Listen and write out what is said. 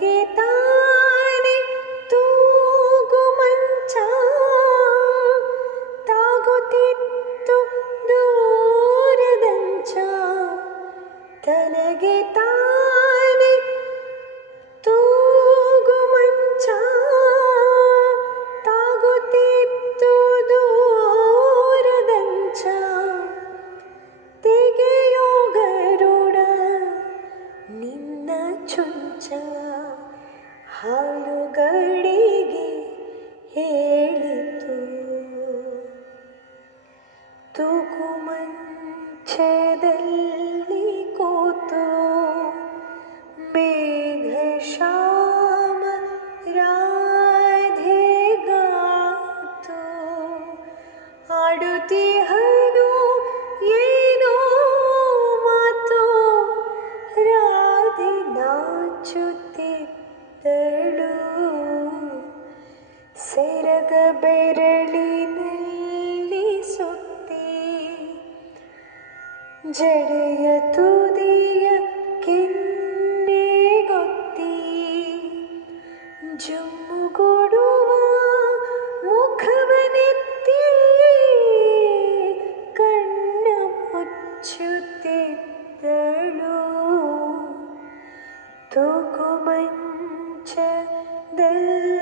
गीता ಹಾಡುಗಳಿಗೆ ಹೇಳಿತು तं चेद ബെരളിനെല്ലി സുത്തി ജടയ തുതിയ കിന്നെ കൊത്തി ജുമ്മുകൊടുവ മുഖവനെത്തി കണ്ണ മുച്ചുത്തിത്തളു തൂകുമഞ്ച ദൽ